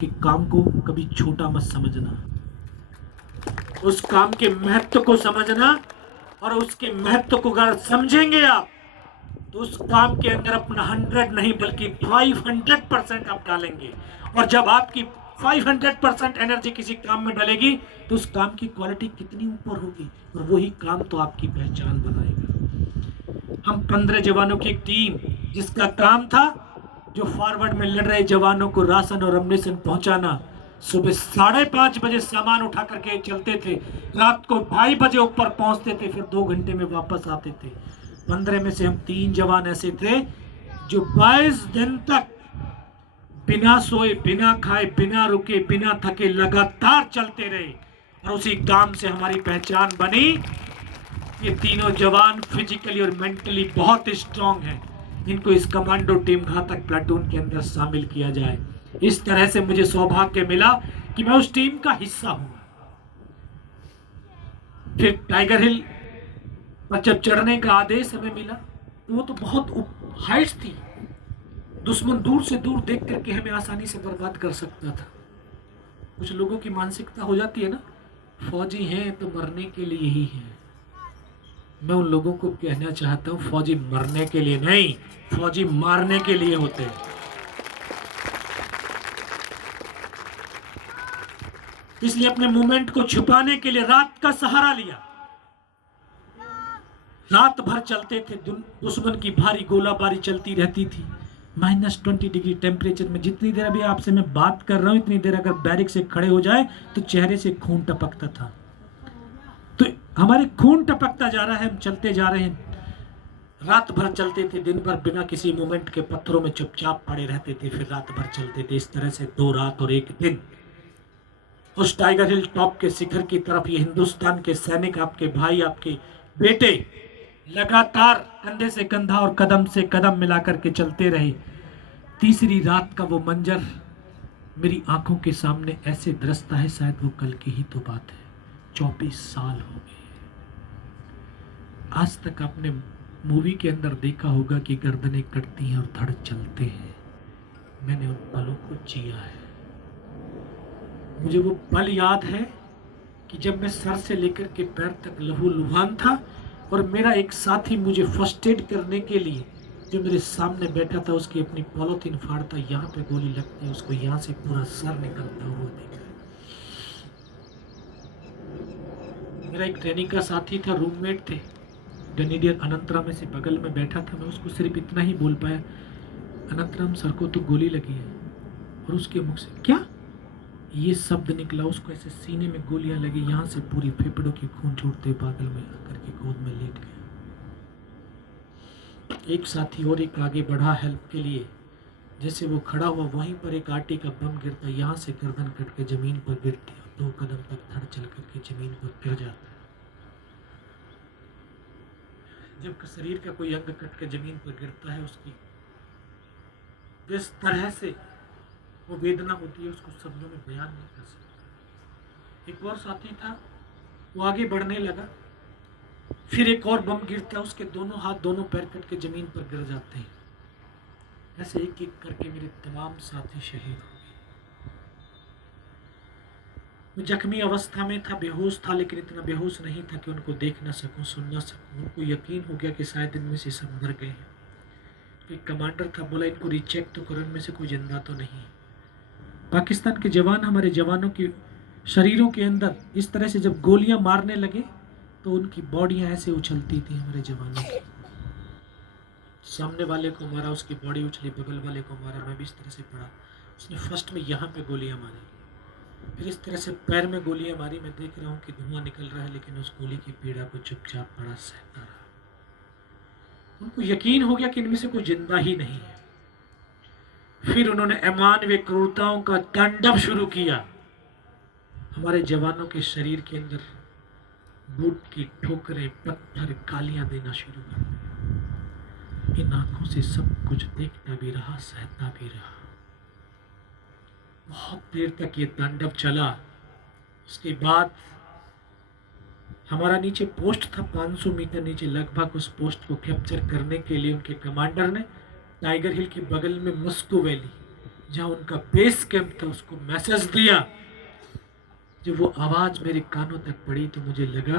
कि काम को कभी छोटा मत समझना, उस काम के महत्व को समझना, और उसके महत्व को अगर समझेंगे आप तो उस काम के अंदर अपना 100 नहीं बल्कि 500% आप डालेंगे। और जब आपकी 500% एनर्जी किसी काम में डलेगी तो उस काम की क्वालिटी कितनी ऊपर होगी, और वही काम तो आपकी पहचान बनाएगा। हम 15 जवानों की एक टीम, जिसका काम था जो फॉरवर्ड में लड़ रहे जवानों को राशन और अम्युनिशन पहुंचाना। सुबह 5:30 बजे सामान उठा करके चलते थे, रात को 2:30 बजे ऊपर पहुंचते थे, फिर 2 घंटे में वापस आते थे। 15 में से हम 3 जवान ऐसे थे जो 22 दिन तक बिना सोए, बिना खाए, बिना रुके, बिना थके लगातार चलते रहे, और उसी काम से हमारी पहचान बनी। ये तीनों जवान फिजिकली और मेंटली बहुत स्ट्रांग हैं, इनको इस कमांडो टीम घातक प्लाटून के अंदर शामिल किया जाए। इस तरह से मुझे सौभाग्य मिला कि मैं उस टीम का हिस्सा हूं। फिर टाइगर हिल पर जब चढ़ने का आदेश हमें मिला तो वो तो बहुत हाइट्स थी, दुश्मन दूर से दूर देख करके हमें आसानी से बर्बाद कर सकता था। कुछ लोगों की मानसिकता हो जाती है ना, फौजी हैं तो मरने के लिए ही है। मैं उन लोगों को कहना चाहता हूं, फौजी मरने के लिए नहीं, फौजी मारने के लिए होते हैं। इसलिए अपने मूवमेंट को छुपाने के लिए रात का सहारा लिया। रात भर चलते थे, दुश्मन की भारी गोलाबारी चलती रहती थी। -20 डिग्री टेम्परेचर में जितनी देर अभी आपसे मैं बात कर रहा हूं, इतनी देर अगर बैरिक से खड़े हो जाए तो चेहरे से खून टपकता था। तो हमारे खून टपकता जा रहा है, हम चलते जा रहे हैं। रात भर चलते थे, दिन भर बिना किसी मूवमेंट के पत्थरों में चुपचाप पड़े रहते थे, फिर रात भर चलते थे। इस तरह से 2 रात और 1 दिन उस टाइगर हिल टॉप के शिखर की तरफ ये हिंदुस्तान के सैनिक, आपके भाई, आपके बेटे लगातार कंधे से कंधा और कदम से कदम मिलाकर के चलते रहे। तीसरी रात का वो मंजर मेरी आंखों के सामने ऐसे दृश्यता है, शायद वो कल की ही तो बात है। 24 साल हो गए। आज तक आपने मूवी के अंदर देखा होगा कि गर्दनें कटती हैं और धड़ चलते हैं। मैंने उन पलों को जिया है। मुझे वो पल याद है कि जब मैं सर से लेकर के पैर तक लहूलुहान था, और मेरा एक साथी मुझे फर्स्ट एड करने के लिए जो मेरे सामने बैठा था, उसकी अपनी पॉलिथीन फाड़ता, यहाँ पे गोली लगती, उसको यहाँ से पूरा सर निकलता हुआ देखा। मेरा एक ट्रेनिंग का साथी था, रूममेट थे, ग्रेनेडियर अनंतराम से बगल में बैठा था। मैं उसको सिर्फ इतना ही बोल पाया, अनंतराम सर को तो गोली लगी है। और उसके मुख से क्या ये शब्द निकला, उसको ऐसे सीने में गोलियां लगी, यहाँ से पूरी फेफड़ों की खून छोड़ते पागल में आकर के गोद में लेट गया। एक साथी और एक आगे बढ़ा हेल्प के लिए। जैसे वो खड़ा हुआ, वहीं पर एक आटे का बम गिरता, यहाँ से गर्दन कट के जमीन पर गिरती और 2 कदम तक धड़ चल करके जमीन पर गिर जाता है। जब शरीर का कोई अंग कट के जमीन पर गिरता है, उसकी जिस तरह से वो वेदना होती है उसको शब्दों में बयान नहीं कर सकता। एक और साथी था, वो आगे बढ़ने लगा, फिर एक और बम गिरता है, उसके दोनों हाथ दोनों पैर कट के जमीन पर गिर जाते हैं। ऐसे एक एक करके मेरे तमाम साथी शहीद हो गए। मैं जख्मी अवस्था में था, बेहोश था, लेकिन इतना बेहोश नहीं था कि उनको देख ना सकूं, सुन ना सकूं। उनको यकीन हो गया कि शायद इनमें से सब मर गए हैं। एक कमांडर था, बोला इनको रीचेक तो करो, इनमें से कोई जिंदा तो नहीं। पाकिस्तान के जवान हमारे जवानों के शरीरों के अंदर इस तरह से जब गोलियां मारने लगे तो उनकी बॉडियां ऐसे उछलती थी हमारे जवानों की। सामने वाले को मारा, उसकी बॉडी उछली, बगल वाले को मारा, मैं भी इस तरह से पड़ा। उसने फर्स्ट में यहाँ पे गोलियां मारी, फिर इस तरह से पैर में गोलियां मारी। मैं देख रहा हूँ कि धुआं निकल रहा है, लेकिन उस गोली की पीड़ा को चुपचाप पड़ा सहता रहा। उनको यकीन हो गया कि इनमें से कोई जिंदा ही नहीं है। फिर उन्होंने अमानवीय क्रूरताओं का तांडव शुरू किया। हमारे जवानों के शरीर के अंदर बूट की ठोकरें, पत्थर, गालियां देना शुरू कर दिया। इन आंखों से सब कुछ देखता भी रहा, सहता भी रहा। बहुत देर तक ये तांडव चला। उसके बाद हमारा नीचे पोस्ट था, 500 मीटर नीचे लगभग। उस पोस्ट को कैप्चर करने के लिए उनके कमांडर ने टाइगर हिल के बगल में मस्को वैली, जहाँ उनका बेस कैंप था उसको मैसेज दिया। जब वो आवाज़ मेरे कानों तक पड़ी तो मुझे लगा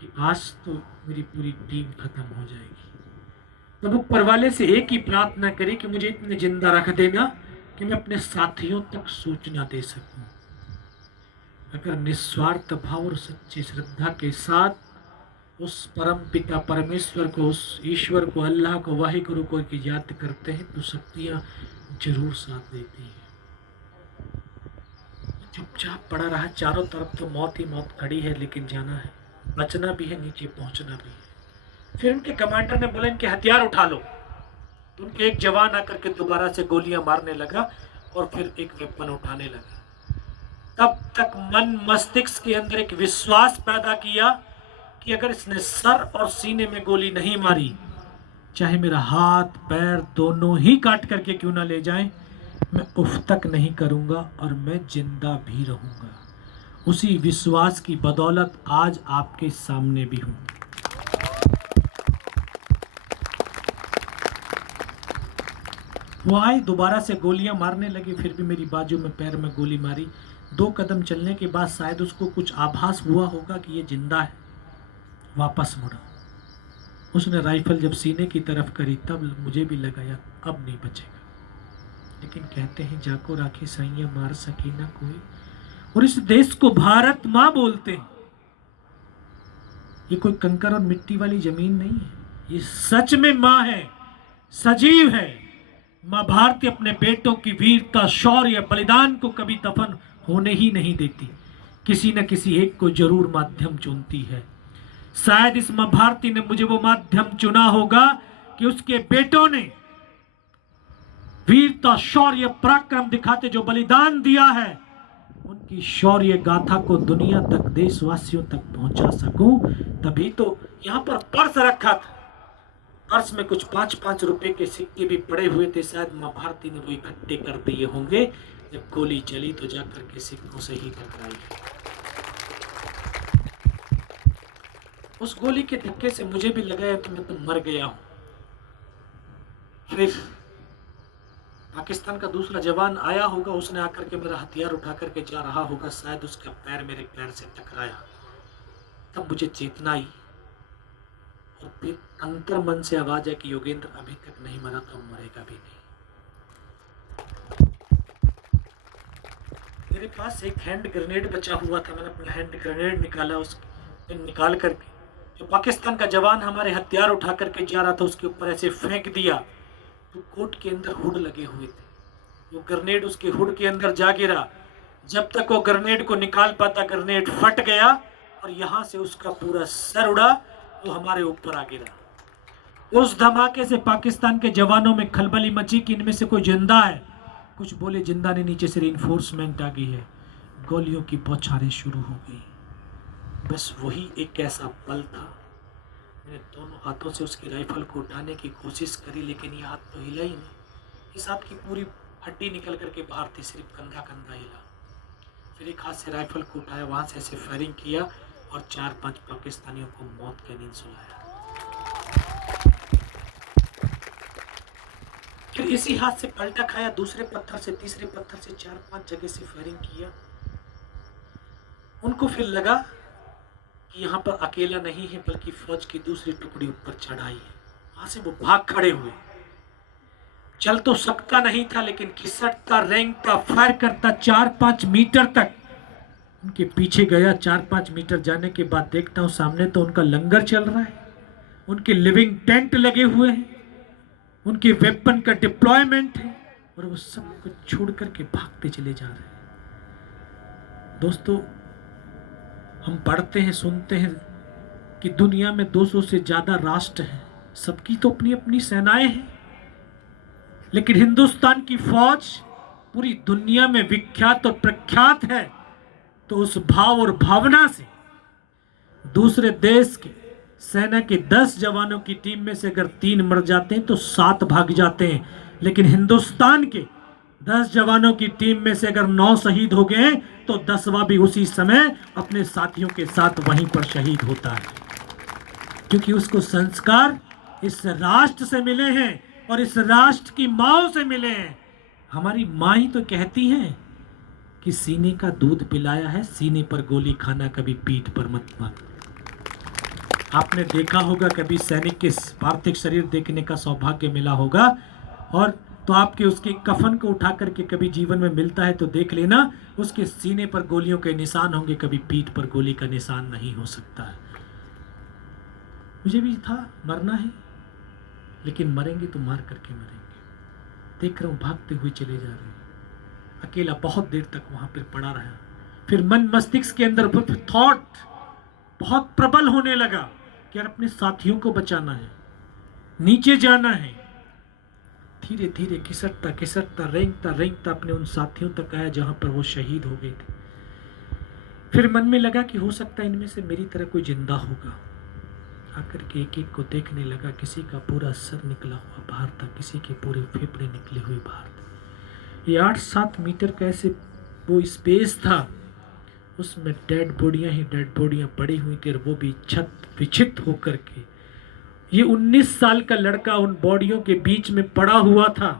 कि आज तो मेरी पूरी टीम खत्म हो जाएगी। तब ऊपर वाले से एक ही प्रार्थना करी कि मुझे इतने जिंदा रख देना कि मैं अपने साथियों तक सूचना दे सकूं। अगर निस्वार्थ भाव और सच्ची श्रद्धा के साथ उस परम पिता परमेश्वर को, उस ईश्वर को, अल्लाह को, वाहिगुरु को याद करते हैं तो शक्तियां जरूर साथ देती हैं। चुपचाप पड़ा रहा, चारों तरफ तो मौत ही मौत खड़ी है, लेकिन जाना है, बचना भी है, नीचे पहुंचना भी है। फिर उनके कमांडर ने बोला इनके हथियार उठा लो। तो उनके एक जवान आकर के दोबारा से गोलियां मारने लगा और फिर एक वेपन उठाने लगा। तब तक मन मस्तिष्क के अंदर एक विश्वास पैदा किया कि अगर इसने सर और सीने में गोली नहीं मारी, चाहे मेरा हाथ पैर दोनों ही काट करके क्यों ना ले जाएं, मैं उफ तक नहीं करूंगा और मैं जिंदा भी रहूंगा। उसी विश्वास की बदौलत आज आपके सामने भी हूं। वो आए, दोबारा से गोलियां मारने लगे, फिर भी मेरी बाजू में पैर में गोली मारी। 2 कदम चलने के बाद शायद उसको कुछ आभास हुआ होगा कि ये जिंदा है, वापस मुड़ा। उसने राइफल जब सीने की तरफ करी तब मुझे भी लगा यार अब नहीं बचेगा। लेकिन कहते हैं जाको राखी सैया मार सकी ना कोई, और इस देश को भारत माँ बोलते हैं। ये कोई कंकर और मिट्टी वाली जमीन नहीं है, ये सच में माँ है, सजीव है। माँ भारती अपने बेटों की वीरता, शौर्य, बलिदान को कभी दफन होने ही नहीं देती। किसी न किसी एक को जरूर माध्यम चुनती है। शायद इस माँ भारती ने मुझे वो माध्यम चुना होगा कि उसके बेटों ने वीरता, शौर्य, पराक्रम दिखाते जो बलिदान दिया है, उनकी शौर्य गाथा को दुनिया तक, देशवासियों तक पहुंचा सकूं। तभी तो यहां पर पर्स रखा था, पर्स में कुछ 5-5 रुपए के सिक्के भी पड़े हुए थे। शायद माँ भारती ने वो इकट्ठे कर दिए होंगे। जब गोली चली तो जाकर के सिक्कों से ही टकराई। उस गोली के धक्के से मुझे भी लगा कि मैं तो मर गया हूं। फिर पाकिस्तान का दूसरा जवान आया होगा, उसने आकर के मेरा हथियार उठा करके जा रहा होगा, शायद उसका पैर मेरे पैर से टकराया। तब मुझे चेतना आई और फिर अंतर मन से आवाज है कि योगेंद्र अभी तक नहीं मरा तो मरेगा भी नहीं। मेरे पास एक हैंड ग्रेनेड बचा हुआ था, मैंने अपना हैंड ग्रेनेड निकाला, उसको निकाल करके जो पाकिस्तान का जवान हमारे हथियार उठा करके जा रहा था उसके ऊपर ऐसे फेंक दिया। तो कोट के अंदर हुड लगे हुए थे, वो ग्रेनेड उसके हुड के अंदर जा गिरा। जब तक वो ग्रेनेड को निकाल पाता ग्रेनेड फट गया और यहाँ से उसका पूरा सर उड़ा, वो हमारे ऊपर आ गिरा। उस धमाके से पाकिस्तान के जवानों में खलबली मची कि इनमें से कोई जिंदा है। कुछ बोले जिंदा नहीं, नीचे से रिइंफोर्समेंट आ गई है। गोलियों की बौछारें शुरू हो गई। बस वही एक ऐसा पल था, मैंने दोनों हाथों से उसकी राइफल को उठाने की कोशिश करी, लेकिन ये हाथ तो हिला ही नहीं। इस हाथ की पूरी हड्डी निकल करके बाहर थी, सिर्फ कंधा कंधा हिला। फिर एक हाथ से राइफल को उठाया, वहां से ऐसे फायरिंग किया और 4-5 पाकिस्तानियों को मौत के नींद सुलाया। फिर इसी हाथ से पलटा खाया, दूसरे पत्थर से, तीसरे पत्थर से 4-5 जगह से फायरिंग किया। उनको फिर लगा कि यहाँ पर अकेला नहीं है, बल्कि फौज की दूसरी टुकड़ी ऊपर चढ़ाई है। वहां से वो भाग खड़े हुए। चल तो सकता नहीं था, लेकिन खिसकता, रेंगता, फायर करता 4-5 मीटर तक उनके पीछे गया। 4-5 मीटर जाने के बाद देखता हूं सामने तो उनका लंगर चल रहा है, उनके लिविंग टेंट लगे हुए हैं, उनके वेपन का डिप्लॉयमेंट है, और वो सब कुछ छोड़ करके भागते चले जा रहे हैं। दोस्तों, हम पढ़ते हैं, सुनते हैं कि दुनिया में 200 से ज्यादा राष्ट्र हैं, सबकी तो अपनी अपनी सेनाएं हैं, लेकिन हिंदुस्तान की फौज पूरी दुनिया में विख्यात और प्रख्यात है। तो उस भाव और भावना से दूसरे देश के सेना के 10 जवानों की टीम में से अगर 3 मर जाते हैं तो 7 भाग जाते हैं, लेकिन हिंदुस्तान के 10 जवानों की टीम में से अगर 9 शहीद हो गए तो 10वां भी उसी समय अपने साथियों के साथ वहीं पर शहीद होता है, क्योंकि उसको संस्कार इस राष्ट्र से मिले हैं और इस राष्ट्र की माओ से मिले हैं। हमारी माँ ही तो कहती हैं कि सीने का दूध पिलाया है, सीने पर गोली खाना, कभी पीठ पर मत मार। आपने देखा होगा, कभी सैनिक के पार्थिव शरीर देखने का सौभाग्य मिला होगा, और तो आपके उसके कफन को उठा करके कभी जीवन में मिलता है तो देख लेना, उसके सीने पर गोलियों के निशान होंगे, कभी पीठ पर गोली का निशान नहीं हो सकता है। मुझे भी था मरना है, लेकिन मरेंगे तो मार करके मरेंगे। देख रहा हूं भागते हुए चले जा रहे हैं, अकेला बहुत देर तक वहां पर पड़ा रहा। फिर मन मस्तिष्क के अंदर थॉट बहुत प्रबल होने लगा कि यार अपने साथियों को बचाना है, नीचे जाना है। धीरे धीरे खिसकता खिसकता रेंगता रेंगता अपने उन साथियों तक आया जहां पर वो शहीद हो गए थे। फिर मन में लगा कि हो सकता है इनमें से मेरी तरह कोई जिंदा होगा। आकर के एक एक को देखने लगा, किसी का पूरा सर निकला हुआ बाहर था, किसी के पूरे फेफड़े निकले हुए बाहर थे। ये 8-7 मीटर का ऐसे वो स्पेस था, उसमें डेड बॉडियां ही डेड बॉडियां पड़ी हुई थी, और वो भी छत विक्षिप्त होकर के। ये 19 साल का लड़का उन बॉडियों के बीच में पड़ा हुआ था,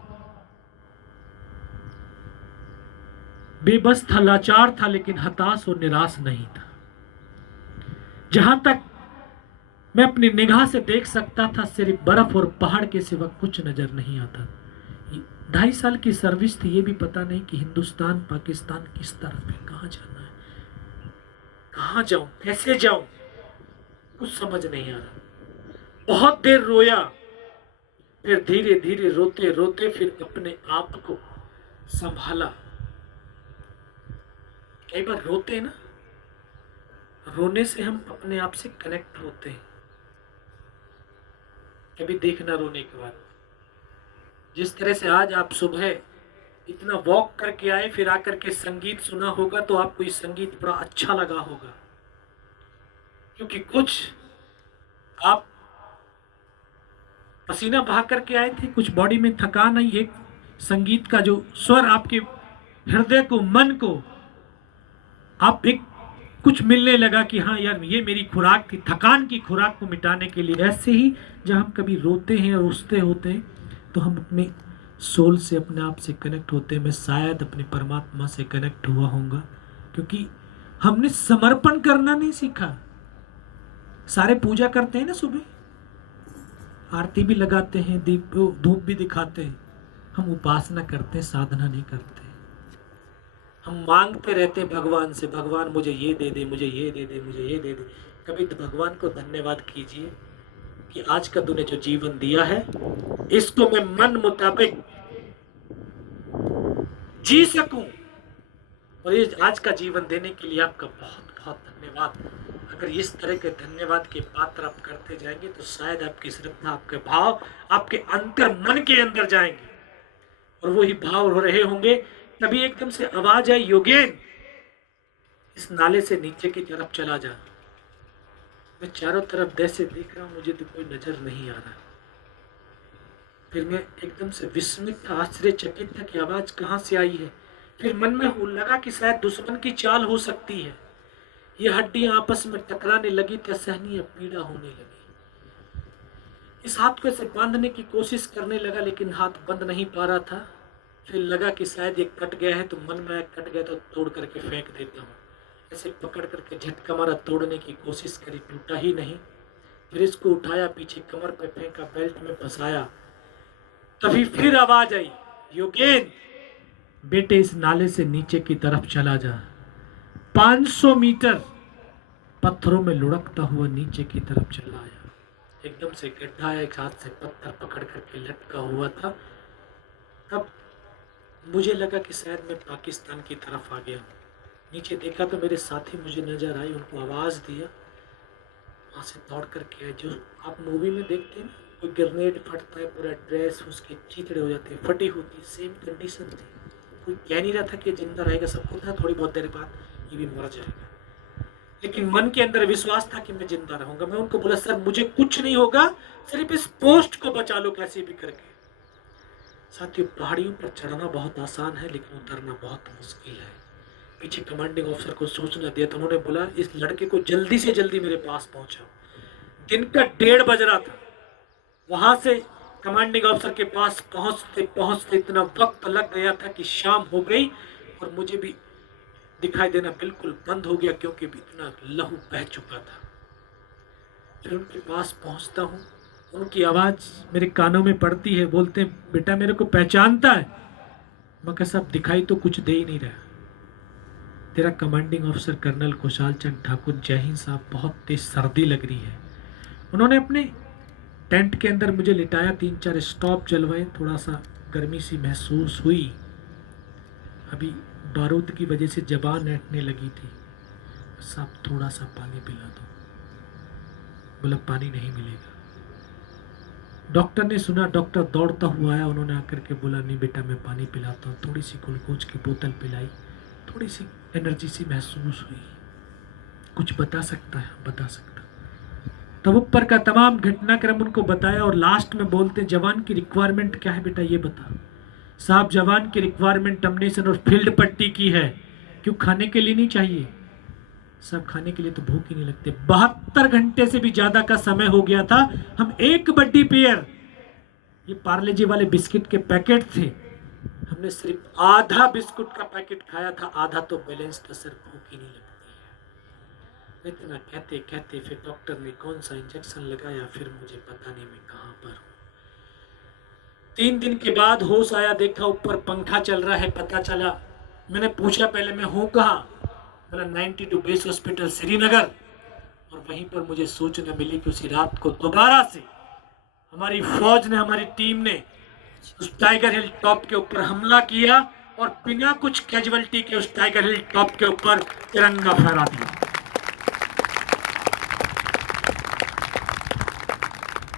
बेबस था, लाचार था, लेकिन हताश और निराश नहीं था। जहां तक मैं अपनी निगाह से देख सकता था, सिर्फ बर्फ और पहाड़ के सिवा कुछ नजर नहीं आता। 2.5 साल की सर्विस थी, ये भी पता नहीं कि हिंदुस्तान पाकिस्तान किस तरफ है, कहाँ जाना है, कहाँ जाऊं, कैसे जाऊं, कुछ समझ नहीं आ रहा। बहुत देर रोया, फिर धीरे धीरे रोते रोते फिर अपने आप को संभाला। कई बार रोते हैं ना, रोने से हम अपने आप से कनेक्ट होते हैं। कभी देखना रोने के बाद, जिस तरह से आज आप सुबह इतना वॉक करके आए, फिर आकर के संगीत सुना होगा तो आपको ये संगीत बड़ा अच्छा लगा होगा, क्योंकि कुछ आप पसीना बहा करके आए थे, कुछ बॉडी में थकान आई, एक संगीत का जो स्वर आपके हृदय को, मन को आप एक कुछ मिलने लगा कि हाँ यार ये मेरी खुराक थी, थकान की खुराक को मिटाने के लिए। ऐसे ही जब हम कभी रोते हैं और रुसते होते हैं तो हम अपने सोल से, अपने आप से कनेक्ट होते हैं। मैं शायद अपने परमात्मा से कनेक्ट हुआ होऊंगा, क्योंकि हमने समर्पण करना नहीं सीखा। सारे पूजा करते हैं ना, सुबह आरती भी लगाते हैं, दीप धूप भी दिखाते हैं, हम उपासना करते हैं, साधना नहीं करते। हम मांगते रहते हैं भगवान से, भगवान मुझे ये दे दे, मुझे ये दे दे, मुझे ये दे दे। कभी तो भगवान को धन्यवाद कीजिए कि आज का तूने जो जीवन दिया है, इसको मैं मन मुताबिक जी सकूं, और ये आज का जीवन देने के लिए आपका बहुत बहुत धन्यवाद। अगर इस तरह के धन्यवाद के पात्र आप करते जाएंगे तो शायद आपकी श्रद्धा, आपके भाव आपके अंतर मन के अंदर जाएंगे, और वही भाव हो रहे होंगे। तभी एकदम से आवाज आई, योगेन इस नाले से नीचे की तरफ चला जा। मैं चारों तरफ जैसे देख रहा हूं, मुझे तो कोई नजर नहीं आ रहा। फिर मैं एकदम से विस्मित था, आश्चर्यचकित था कि आवाज कहां से आई है। फिर मन में लगा कि शायद दुश्मन की चाल हो सकती है। ये हड्डियां आपस में टकराने लगी तो असहनीय पीड़ा होने लगी। इस हाथ को ऐसे बांधने की कोशिश करने लगा, लेकिन हाथ बंध नहीं पा रहा था। फिर लगा कि शायद ये कट गया है, तो मन में कट गया तो तोड़ करके फेंक देता हूँ। ऐसे पकड़ करके झटका मारा, तोड़ने की कोशिश करी, टूटा ही नहीं। फिर इसको उठाया, पीछे कमर पे फेंका, बेल्ट में फंसाया। तभी फिर आवाज आई, योगेन बेटे इस नाले से नीचे की तरफ चला जा। 500 मीटर पत्थरों में लुढ़कता हुआ नीचे की तरफ चला आया। एकदम से गड्ढा, एक हाथ से पत्थर पकड़ करके लटका हुआ था। तब मुझे लगा कि शायद मैं पाकिस्तान की तरफ आ गया हूँ। नीचे देखा तो मेरे साथी मुझे नजर आए, उनको आवाज दिया, वहां से दौड़ करके आए। जो आप मूवी में देखते हैं ना, कोई ग्रेनेड फटता है, पूरा ड्रेस उसके चिथड़े हो जाते हैं, फटी होती, सेम कंडीशन थी। कोई कह नहीं रहा था कि जिंदा रहेगा, सबको था थोड़ी बहुत देर बाद ये भी मर जाएगा, लेकिन मन के अंदर विश्वास था कि मैं जिंदा रहूंगा। मैं उनको बोला, सर मुझे कुछ नहीं होगा, सिर्फ इस पोस्ट को बचा लो कैसे भी करके। साथियों, पहाड़ियों पर चढ़ना बहुत आसान है, लेकिन उतरना बहुत मुश्किल है। पीछे कमांडिंग ऑफिसर को सूचना दिया तो उन्होंने बोला, इस लड़के को जल्दी से जल्दी मेरे पास पहुंचाओ। दिन का 1:30 बज रहा था। वहां से कमांडिंग ऑफिसर के पास पहुंचते पहुंचते इतना वक्त लग गया था कि शाम हो गई और मुझे भी दिखाई देना बिल्कुल बंद हो गया, क्योंकि इतना लहू बह चुका था। फिर उनके पास पहुंचता हूँ, उनकी आवाज़ मेरे कानों में पड़ती है, बोलते हैं बेटा मेरे को पहचानता है? मैं कहा साहब दिखाई तो कुछ दे ही नहीं रहा। तेरा कमांडिंग ऑफिसर कर्नल खुशहाल चंद ठाकुर, जय हिंद साहब, बहुत तेज सर्दी लग रही है। उन्होंने अपने टेंट के अंदर मुझे लिटाया, 3-4 स्टॉप जलवाए, थोड़ा सा गर्मी सी महसूस हुई, अभी बारूद की वजह से जबान ऐंठने लगी थी। साहब थोड़ा सा पानी पिला दो। बोला पानी नहीं मिलेगा। डॉक्टर ने सुना, डॉक्टर दौड़ता हुआ आया, उन्होंने आकर के बोला नहीं बेटा मैं पानी पिलाता हूँ। थोड़ी सी ग्लूकोज की बोतल पिलाई, थोड़ी सी एनर्जी सी महसूस हुई। कुछ बता सकता है? बता सकता। तब ऊपर का तमाम घटनाक्रम उनको बताया और लास्ट में बोलते जवान की रिक्वायरमेंट क्या है बेटा ये बता। साहब जवान की रिक्वायरमेंट अम्नेशन और फील्ड पट्टी की है। क्यों? खाने के लिए नहीं चाहिए? सब खाने के लिए तो भूख ही नहीं लगती। 72 घंटे से भी ज्यादा का समय हो गया था। हम एक बड्डी पेयर, ये पार्ले जी वाले बिस्किट के पैकेट थे, हमने सिर्फ आधा बिस्कुट का पैकेट खाया था, आधा तो बैलेंस था। सर भूख ही नहीं लगती है। इतना कहते कहते फिर डॉक्टर ने कौन सा इंजेक्शन लगाया, फिर मुझे पता नहीं मैं कहाँ पर हूँ। 3 दिन के बाद होश आया, देखा ऊपर पंखा चल रहा है, पता चला। मैंने पूछा पहले मैं हूँ कहाँ? बोला 92 बेस हॉस्पिटल श्रीनगर। और वहीं पर मुझे सूचना मिली कि उसी रात को दोबारा से हमारी फौज ने, हमारी टीम ने उस टाइगर हिल टॉप के ऊपर हमला किया और बिना कुछ कैजुअलिटी के उस टाइगर हिल टॉप के ऊपर तिरंगा फहरा दिया।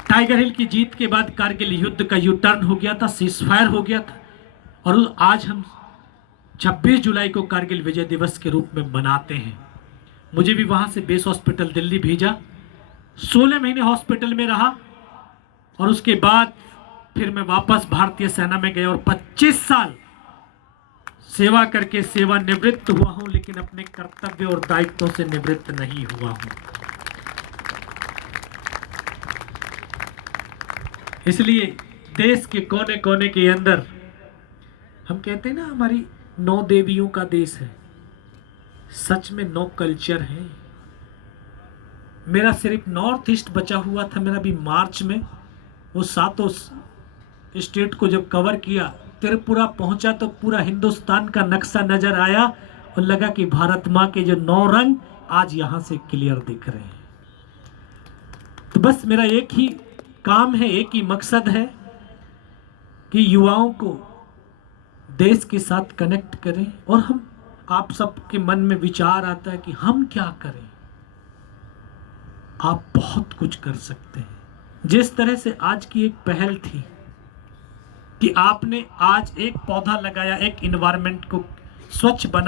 टाइगर हिल की जीत के बाद कारगिल युद्ध का यू टर्न हो गया था, सीजफायर हो गया था, और आज हम 26 जुलाई को कारगिल विजय दिवस के रूप में मनाते हैं। मुझे भी वहां से बेस हॉस्पिटल दिल्ली भेजा, 16 महीने हॉस्पिटल में रहा और उसके बाद फिर मैं वापस भारतीय सेना में गया और 25 साल सेवा करके सेवानिवृत्त हुआ हूं, लेकिन अपने कर्तव्य और दायित्वों से निवृत्त नहीं हुआ हूं। इसलिए देश के कोने कोने के अंदर हम कहते हैं ना हमारी 9 देवियों का देश है, सच में 9 कल्चर है। मेरा सिर्फ नॉर्थ ईस्ट बचा हुआ था। मेरा भी मार्च में वो 7 स्टेट को जब कवर किया, त्रिपुरा पहुंचा तो पूरा हिंदुस्तान का नक्शा नजर आया और लगा कि भारत माँ के जो 9 रंग आज यहां से क्लियर दिख रहे हैं। तो बस मेरा एक ही काम है, एक ही मकसद है कि युवाओं को देश के साथ कनेक्ट करें। और हम आप सबके मन में विचार आता है कि हम क्या करें। आप बहुत कुछ कर सकते हैं। जिस तरह से आज की एक पहल थी कि आपने आज एक पौधा लगाया, एक इन्वायरमेंट को स्वच्छ बना